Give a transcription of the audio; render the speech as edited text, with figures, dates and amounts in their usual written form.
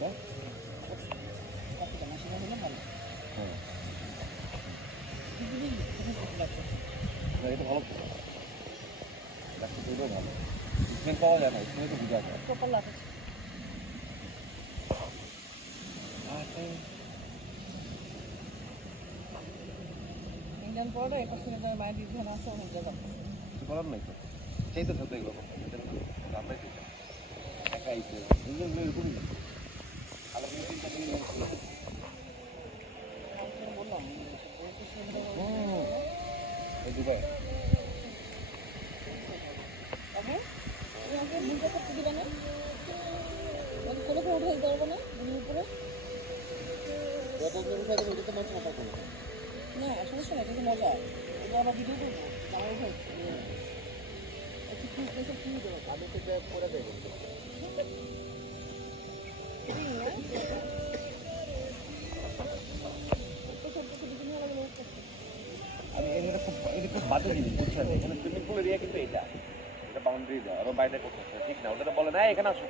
এটা ভালো তো, ভালো স্মেল পাওয়া যায় না, স্মেল তো বোঝা যায়। ইন্ডিয়ান পাউডার এটা শুনে যায় মায়ের দীর্ঘ আছে অনেক জায়গা কিছু করার নাই তো, চাইতে থাকতো এগুলো আমরাই চাইতাম একাই এরকমই বললাম দুবাই দিবে না কোনো করে উঠে দিতে পারবো না দিনের উপরে না সমস্যা না কিন্তু মজা এটা আবার ভিডিও করবো আমার উঠে একটু কি দেবো আমি তো করে দেবো আমি এটা খুব বাজে জিনিস বুঝছেন, এখানে সুইমিং পুলের ইয়ে কিন্তু এটা বাউন্ডারি দেওয়া, আরো বাইরে করতেছে ঠিক না, ওটা বলে না এখানে আসো।